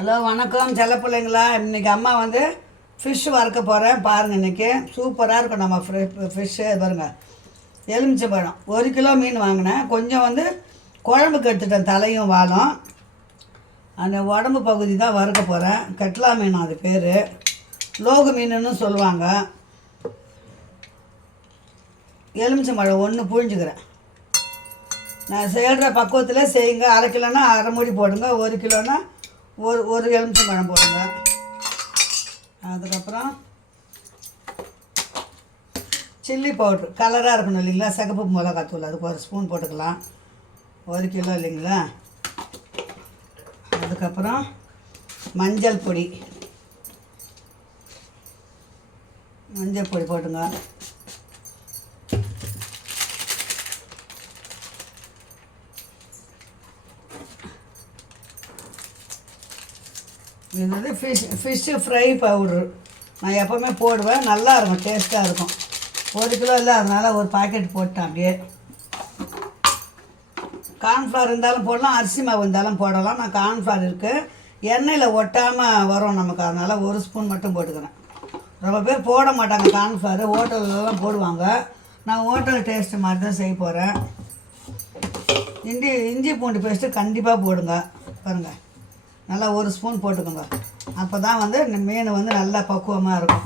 Hello வணக்கம் செல்ல பிள்ளைங்களா. இன்றைக்கி அம்மா வந்து ஃபிஷ்ஷு வறுக்க போகிறேன் பாருங்கள். இன்றைக்கி சூப்பராக இருக்கும் நம்ம ஃபிஷ்ஷு பாருங்கள். எலுமிச்சை பழம் 1 கிலோ மீன் வாங்கினேன். கொஞ்சம் வந்து குழம்புக்கு எடுத்துட்டேன், தலையும் வாலும். அந்த உடம்பு பகுதி தான் வறுக்க போகிறேன். கட்லா மீன் அது பேர், லோகு மீனுன்னு சொல்லுவாங்க. எலுமிச்சை பழம் 1 புழிஞ்சுக்கிறேன். நான் செய்கிற பக்குவத்தில் செய்யுங்க. 1/2 கிலோனா 1/2 மூடி போடுங்க, 1 கிலோனா ஒரு எலுமிச்சை பழம் போடுங்க. அதுக்கப்புறம் சில்லி பவுட்ரு கலராக இருக்கணும் இல்லைங்களா, சிகப்பு மிளகாத்தூள் அதுக்கு 1 ஸ்பூன் போட்டுக்கலாம். 1 கிலோ இல்லைங்களா. அதுக்கப்புறம் மஞ்சள் பொடி போட்டுங்க. இது வந்து ஃபிஷ்ஷு ஃப்ரை பவுட்ரு நான் எப்போவுமே போடுவேன். நல்லா இருக்கும், டேஸ்ட்டாக இருக்கும். 1 கிலோ இல்லை, அதனால் ஒரு பாக்கெட் போட்டேன். அப்படியே கார்ன்ஃப்ளவர் இருந்தாலும் போடலாம், அரிசி மாவு இருந்தாலும் போடலாம். நான் கார்ன்ஃப்ளவர் இருக்குது, எண்ணெயில் ஒட்டாமல் வரும் நமக்கு, அதனால் 1 ஸ்பூன் மட்டும் போட்டுக்கிறேன். ரொம்ப பேர் போட மாட்டாங்க கார்ன்ஃப்ளவர், ஹோட்டல்லலாம் போடுவாங்க. நான் ஹோட்டல் டேஸ்ட்டு மாதிரி தான் செய்ய போகிறேன். இஞ்சி பூண்டு பேஸ்ட்டு கண்டிப்பாக போடுங்க. பாருங்கள், நல்லா 1 ஸ்பூன் போட்டுக்கோங்க. அப்போ தான் வந்து மீன் வந்து நல்லா பக்குவமாக இருக்கும்.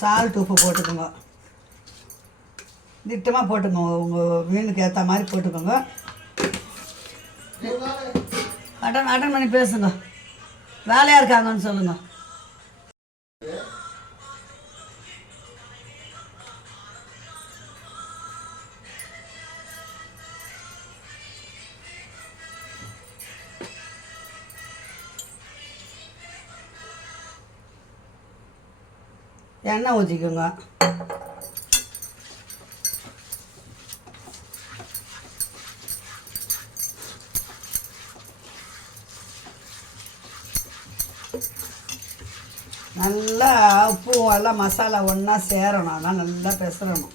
சால்ட் உப்பு போட்டுக்கோங்க, திட்டமாக போட்டுக்கோங்க. உங்கள் மீனுக்கு ஏற்ற மாதிரி போட்டுக்கோங்க. அட்டன் பண்ணி பேசுங்க, வேலையாக இருக்காங்கன்னு சொல்லுங்கள். எண்ணெய் ஊற்றிக்கோங்க. நல்லா உப்பு எல்லாம் மசாலா ஒன்றா சேரணும், அதான் நல்லா பிசறணும்.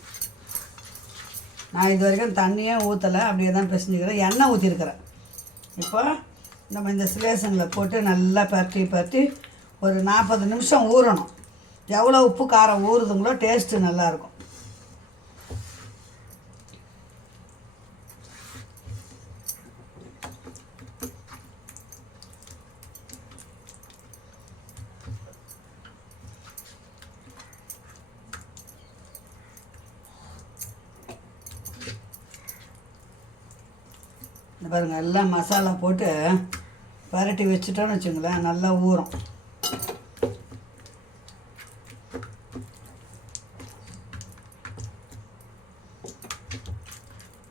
நான் இது வரைக்கும் தண்ணியே ஊற்றலை, அப்படியே தான் பிசைஞ்சிக்கிறேன். எண்ணெய் ஊற்றிருக்கிறேன். இப்போ நம்ம இந்த ஸ்லேஷனில் போட்டு நல்லா பரட்டி ஒரு 40 நிமிஷம் ஊறணும். எவ்வளோ உப்பு காரம் ஊறுதுங்களோ டேஸ்ட்டு நல்லாயிருக்கும். பாருங்கள், எல்லாம் மசாலா போட்டு பரட்டி வச்சுட்டோன்னு வச்சுங்களேன், நல்லா ஊறும்.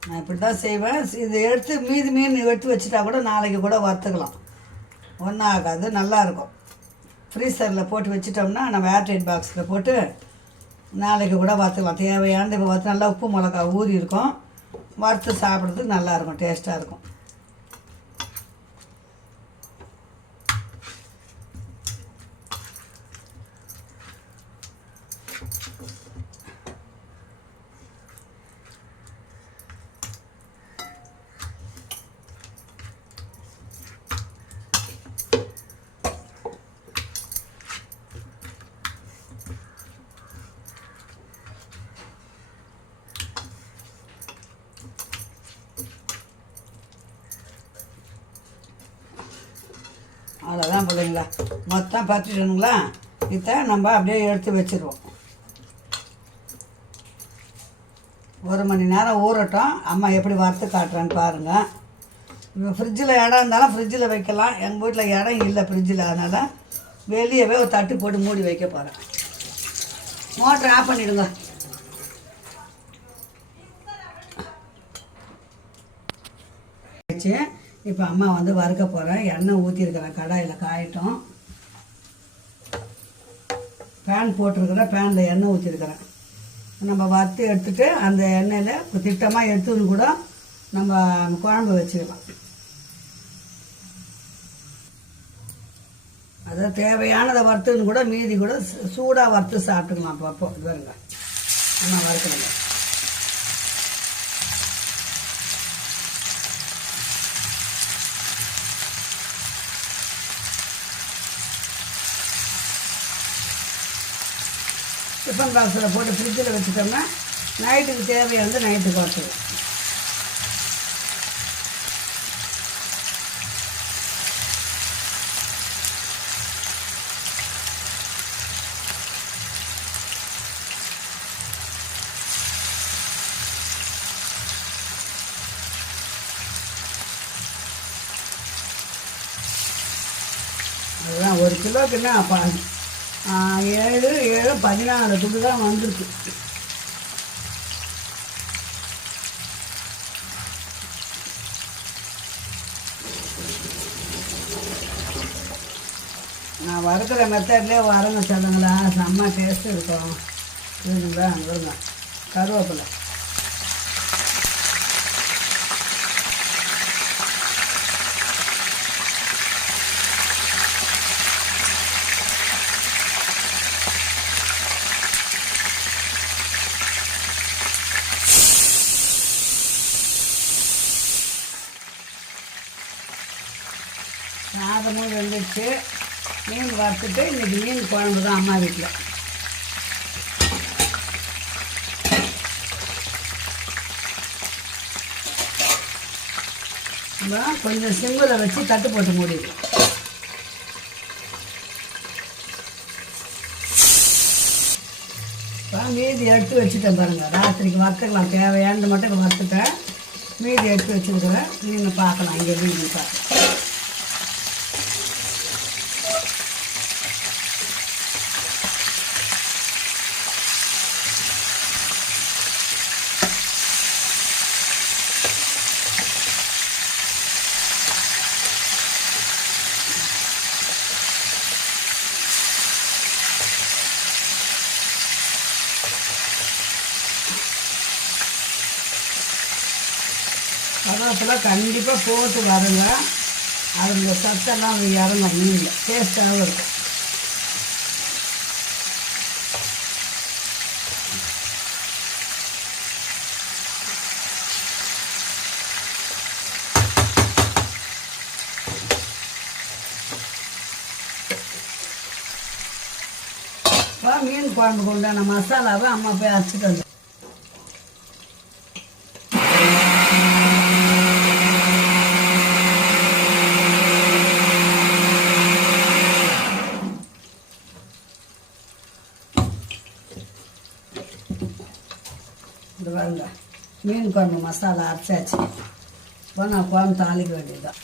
நான் இப்படி தான் செய்வேன். இது எடுத்து மீன் எடுத்து வச்சுட்டா கூட நாளைக்கு கூட வறுத்துக்கலாம், ஒன்றும் ஆகாது, நல்லாயிருக்கும். ஃப்ரீசரில் போட்டு வச்சிட்டோம்னா நம்ம ஏர்டைட் பாக்ஸில் போட்டு நாளைக்கு கூட வறுத்துக்கலாம். தேவையானது இப்போ வறுத்து நல்லா உப்பு மிளகா ஊறி இருக்கும், வறுத்து சாப்பிட்றதுக்கு நல்லாயிருக்கும், டேஸ்ட்டாக இருக்கும். அவ்வளோதான் பிள்ளைங்களா, மொத்தம் பறிச்சிட்டணுங்களா. இதை நம்ம அப்படியே எடுத்து வச்சுருவோம். 1 மணி நேரம் ஊறட்டும். அம்மா எப்படி வறுத்து காட்டுறேன்னு பாருங்கள். இப்போ ஃப்ரிட்ஜில் இடம் இருந்தாலும் ஃப்ரிட்ஜில் வைக்கலாம். எங்கள் வீட்டில் இடம் இல்லை ஃப்ரிட்ஜில், அதனால் வெளியவே ஒரு தட்டு போட்டு மூடி வைக்க போகிறேன். மோட்டரை ஆஃப் பண்ணிவிடுங்க. இப்போ அம்மா வந்து வறுக்க போகிறேன். எண்ணெய் ஊற்றிருக்கிறேன், கடாயில் காயட்டும். பேன் போட்டிருக்கிறேன், பேனில் எண்ணெய் ஊற்றிருக்கிறேன். நம்ம வறுத்து எடுத்துகிட்டு அந்த எண்ணெயில் திட்டமாக எடுத்துன்னு கூட நம்ம குழம்பு வச்சுக்கலாம். அதை தேவையானதை வறுத்துன்னு கூட மீதி கூட சூடாக வறுத்து சாப்பிட்டுக்கலாம். அப்போ இது வருங்க, நம்ம வறுக்கணுங்க. டிஃபன் பாக்ஸில் போட்டு ஃப்ரிட்ஜில் வச்சுட்டோம்னா நைட்டுக்கு தேவையை வந்து நைட்டுக்கு வச்சுருவோம். அதுதான் 1 கிலோக்குன்னா 14 துண்டு தான் வந்துருக்கு. நான் வறுக்கிற மெத்தட்லேயே வரங்க சொல்லுங்களா, செம்ம டேஸ்ட்டு இருக்கும். இதுங்களா வருங்க கருவேப்பிலை, சாதமும் வெந்துச்சு. மீன் வறுத்துட்டு இன்றைக்கி மீன் குழம்பு தான் அம்மா வீட்டில். கொஞ்சம் சிம்மில் வச்சு தட்டு போட்டு மூடிடும். மீதி எடுத்து வச்சுட்டேன் பாருங்கள். ராத்திரிக்கு வறுத்துக்கலாம், தேவையானது மட்டும் வறுத்துட்டேன். மீதி எடுத்து வச்சுருக்கிறேன். மீன் பார்க்கலாம், இங்கே மீன் பார்க்கலாம். கருவேப்பிலை கண்டிப்பாக போட்டு வருங்க. அது இந்த சத்தெல்லாம் இறங்கும் மீனில், டேஸ்ட்டாகவும் இருக்கும். இப்போ மீன் குழம்புக்கு உண்டான மசாலாவை அம்மா போய் அரைச்சிட்டு வந்து வாங்க. மீன் குழம்பு மசாலா அரைச்சாச்சு. இப்போ நான் குழம்பு தாளிக்க வேண்டியதுதான்.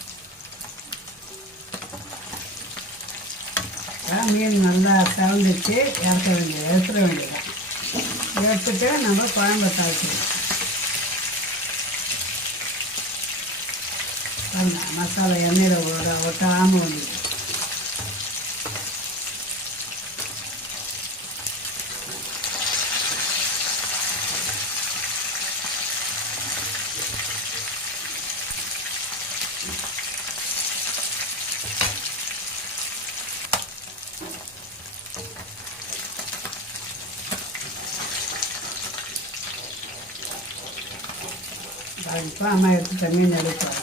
மீன் நல்லா கலந்துச்சு, எடுத்துட வேண்டியதான். எடுத்துட்டு நம்ம குழம்பை தாளிச்சிடலாம். பாருங்க, மசாலா எண்ணெயில் ஒட்டாமல் வந்துடும். இப்போ அம்மா எடுத்து மீன் எடுப்போம்.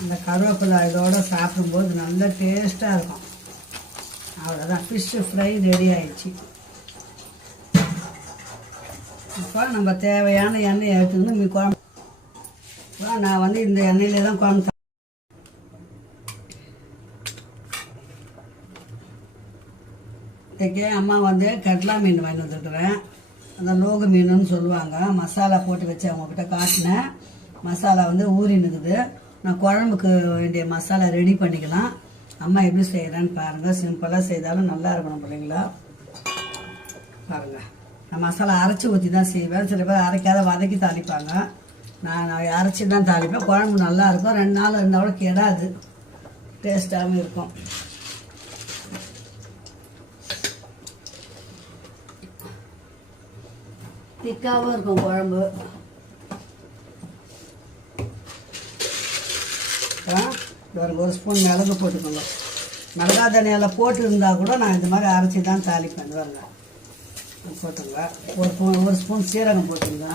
அந்த கருவேப்பிலை இதோடு சாப்பிடும்போது நல்ல டேஸ்ட்டாக இருக்கும். அவ்வளோதான், ஃபிஷ்ஷு ஃப்ரை ரெடி ஆயிடுச்சு. இப்போ நம்ம தேவையான எண்ணெய் எடுத்துருந்து குழம்பு. இப்போ நான் வந்து இந்த எண்ணெயிலே தான் குழம்பு. இன்றைக்கி அம்மா வந்து கட்லா மீன் வாங்கி வந்துருக்குறேன். அந்த லோகு மீனுன்னு சொல்லுவாங்க. மசாலா போட்டு வச்சு அவங்கக்கிட்ட காட்டினேன். மசாலா வந்து ஊறினுக்குது. நான் குழம்புக்கு வேண்டிய மசாலா ரெடி பண்ணிக்கலாம். அம்மா எப்படி செய்கிறேன்னு பாருங்கள். சிம்பிளாக செய்தாலும் நல்லா இருக்கணும் பிள்ளைங்களா. பாருங்கள், நான் மசாலா அரைச்சி ஊற்றி தான் செய்வேன். சில பேர் அரைக்காத வதக்கி தாளிப்பாங்க. நான் அரைச்சி தான் தாளிப்பேன். குழம்பு நல்லாயிருக்கும். 2 நாள் இருந்தாலும் கெடாது, டேஸ்ட்டாகவும் இருக்கும். திக்காகவும் இருக்கும் குழம்பு. ஒரு ஸ்பூன் மிளகு போட்டுக்கோங்க. மிளகா தனியால் போட்டு இருந்தால் கூட நான் இந்த மாதிரி அரைச்சி தான் தாளிப்பேன். வரல போட்டுங்க. ஒரு ஸ்பூன் சீரகம் போட்டுங்க.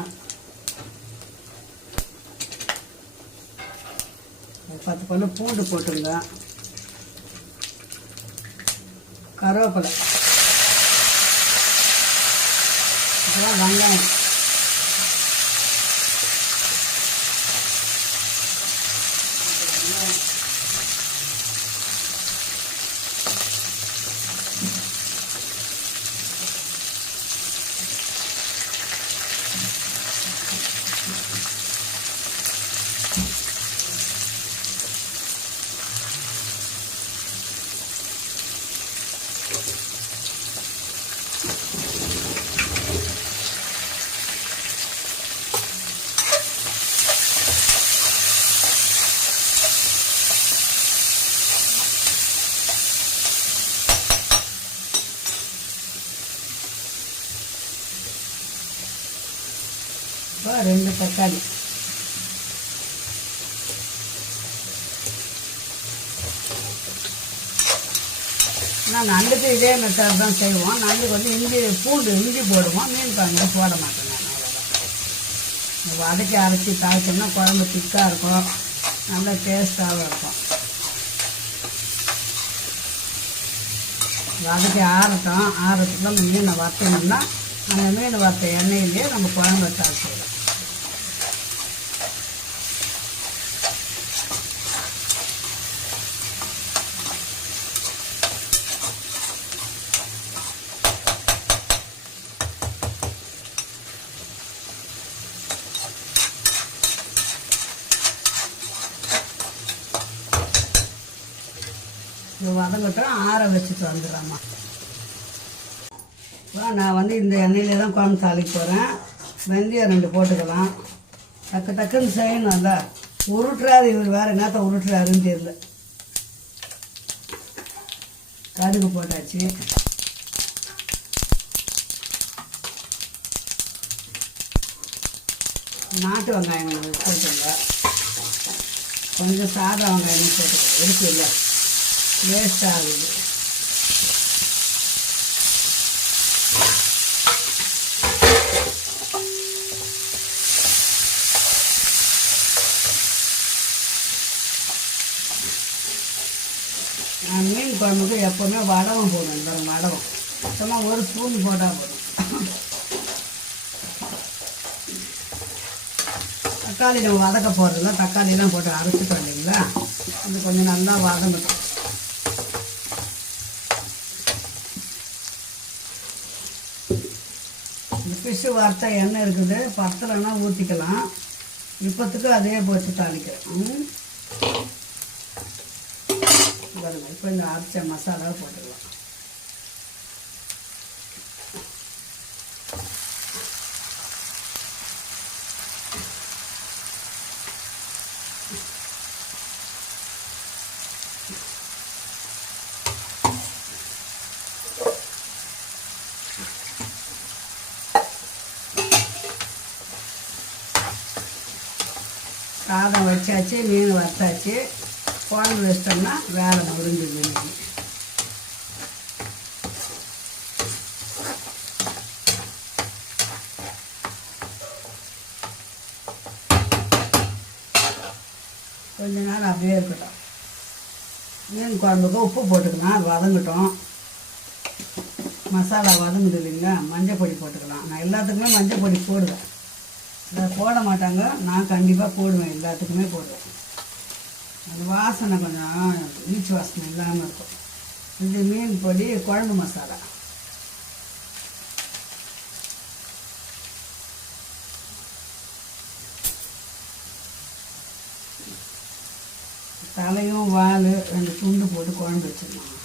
10 பல்லு பூண்டு போட்டுங்க. கருவேப்பிலை, அப்புறம் வெங்காயம், இப்போ 2 தக்காளி, நான் நண்டுக்கு இதே மெத்தட் தான் செய்வோம். நண்டுக்கு வந்து இஞ்சி போடுவோம், மீன் குழம்புல போட மாட்டேன் நான். அவ்வளோதான். வதக்கி அரைச்சி தாய்ச்சோம்னா குழம்பு திக்காக இருக்கும், நல்லா டேஸ்ட்டாகவும் இருக்கும். வதக்கி ஆறத்துக்கு நம்ம மீனை வறுத்தோம்னா அந்த மீன் வறுத்த எண்ணெயிலேயே நம்ம குழம்பு தாய்ச்சிடலாம். வதங்கட்டும், ஆற வச்சுட்டு வந்துடுறேம்மா. நான் வந்து இந்த எண்ணெயிலே தான் குழம்பு தாளிக்க போகிறேன். வெந்தயம் 2 போட்டுக்கலாம். டக்குன்னு செய்யணும்ல. உருட்டுறாரு இவர், வேறு என்னத்த உருட்டுறாருன்னு தெரியல. கடுகு போட்டாச்சு. நாட்டு வெங்காயம் போட்டுங்க. கொஞ்சம் சாதா வெங்காயம் போட்டுக்கோங்க, இருக்கு இல்லை வேஸ்ட் ஆகுது. மீன் குழம்புக்கு எப்போவுமே வடகம் போடணும். வடகம் சும்மா 1 ஸ்பூன் போட்டால் போதும். தக்காளி நம்ம வதக்க போகிறதில்ல, தக்காளியெலாம் போட்டு அரைச்சிட்டோம் இல்லைங்களா, அது கொஞ்சம் நல்லா வதங்கட்டும். இந்த ஃபிஷ்ஷு வறுத்த எண்ணெய் இருக்குது, பத்தலைன்னா ஊற்றிக்கலாம். இப்போத்துக்கு அதே போட்டு தாளிக்கிறேன். இப்போ இந்த அரைச்ச மசாலாவை போட்டுக்கலாம். சாதம் வச்சாச்சு, மீன் வறுத்தாச்சு. குழம்பு வச்சிட்டோம்னா வேலை முடிஞ்சுது. கொஞ்ச நேரம் அப்படியே இருக்கட்டும். மீன் குழம்புக்கு உப்பு போட்டுக்கலாம், அது வதங்கட்டும். மசாலா வதங்குது இல்லைங்களா, மஞ்சள் பொடி போட்டுக்கலாம். நான் எல்லாத்துக்குமே மஞ்சள் பொடி போடுவேன். இதை போட மாட்டாங்க, நான் கண்டிப்பாக போடுவேன், எல்லாத்துக்குமே போடுவேன். அது வாசனை கொஞ்சம் ஈச்சு வாசனை இல்லாமல் இருக்கும். இது மீன் பொடி, குழம்பு மசாலா. தலையும் வால் 2 துண்டு போட்டு குழம்பு வச்சிடலாம்.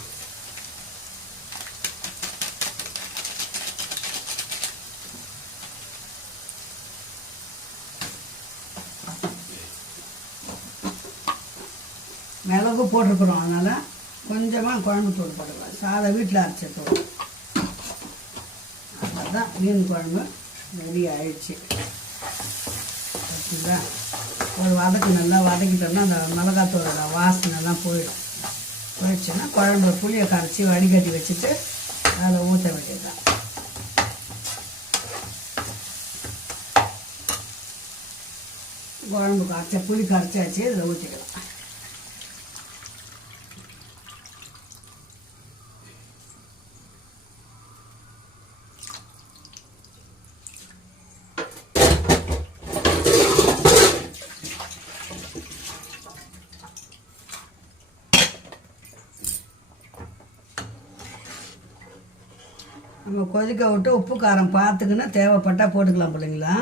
மிளகு போட்டிருக்கிறோம், அதனால் கொஞ்சமாக குழம்பு தூள் போட்டுக்கலாம். சாதம் வீட்டில் அரைச்ச தூள். அதுதான் மீன் குழம்பு ரெடி ஆயிடுச்சு. ஓகேங்களா, ஒரு வதக்கு நல்லா வதக்கிட்டோம்னா அந்த மிளகாத்தூளோட வாசனைலாம் போயிடுச்சுன்னா குழம்பு புளியை கரைச்சி வடிகட்டி வச்சுட்டு அதை ஊற்ற வேண்டியதுதான். குழம்பு புளி கரைச்சாச்சு, இதில் ஊற்றிக்கலாம். கொதிக்க விட்டு உப்பு காரம் பார்த்துக்கின்னு தேவைப்பட்டால் போட்டுக்கலாம் பிள்ளைங்களா.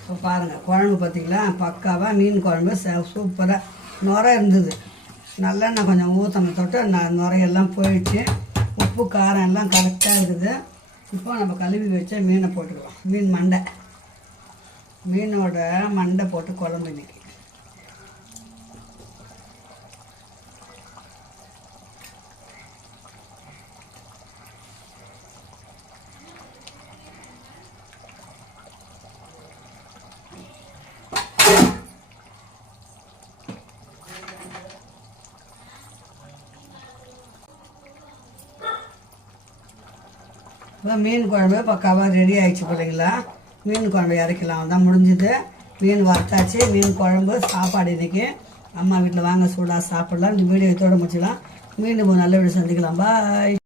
இப்போ பாருங்கள் குழம்பு பார்த்திங்களா பக்காவாக மீன் குழம்பு சூப்பராக நுரை இருந்தது. நல்லெண்ணெய் கொஞ்சம் ஊற்றணும் தொட்டு நுரையெல்லாம் போயிடுச்சு. உப்பு காரம் எல்லாம் கரெக்டாக இருக்குது. இப்போ நம்ம கழுவி வச்ச மீனை போட்டுக்கலாம். மீன் மண்டை, மீனோட மண்டை போட்டு குழம்பு இன்னைக்கு. இப்போ மீன் குழம்பு பக்காவாக ரெடி ஆகிடுச்சு பிள்ளைங்களா. மீன் குழம்பு இறக்கலாம் தான் முடிஞ்சுது. மீன் வறுத்தாச்சு. மீன் குழம்பு சாப்பாடு இன்றைக்கி அம்மா வீட்டில் வாங்க சூடாக சாப்பிட்லாம். இந்த வீடியோ இதோட முடிச்சிடலாம். மீண்டும் நல்ல வீடியோ சந்திக்கலாம். பாய்.